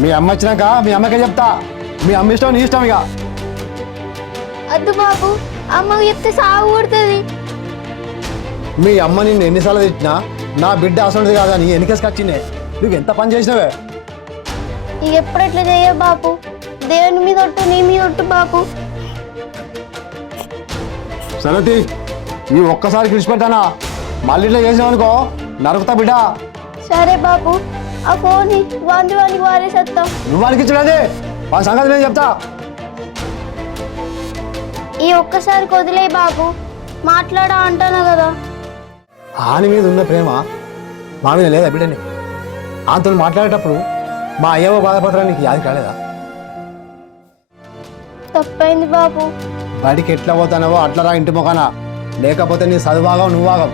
మీ అమ్మ వచ్చినాక మీ అమ్మకే చెప్తా. మీ అమ్మ ఇష్టం నీ ఇష్టం ఇక. వద్దు బాబు, అమ్మకు చెప్తే సాగు కొడుతుంది. మీ అమ్మ నిన్ను ఎన్నిసార్లు తెచ్చినా నా బిడ్డ అసలుది కాదా నీ ఎన్నికేసుకొచ్చిందే. నువ్వు ఎంత పని చేసినావే. ఇక ఎప్పుడెట్లా చెయ్య బాపు, దేవుని మీద ఒట్టు, నీ మీద ఒట్టు బాపు. సరతి ఈ ఒక్కసారి విడిచిపెట్టానా మళ్ళీ ఇట్లా చేసావనుకో నరుకుతా బిడ్డ. సరే బాపు, ఆ ఫోన్ వాంది వానికి వారేసేస్తాం. నువ్వు వానికి ఇచ్చుడది వాళ్ళ సంగతి నేను చెప్తా. ఈ ఒక్కసారి వదిలే బాబు, మాట్లాడా అంటాను కదా. ఆని మీద ఉన్న ప్రేమ మా మీద లేదా బిడ్డని? ఆతో మాట్లాడేటప్పుడు మా అయ్యవ బాధపడడానికి యాది కాలేదా? తప్పైంది బాబు. బడికి ఎట్లా పోతానవో అట్లా రా ఇంటి మొఖాన, లేకపోతే నీ చదువాగం నువ్వాగం.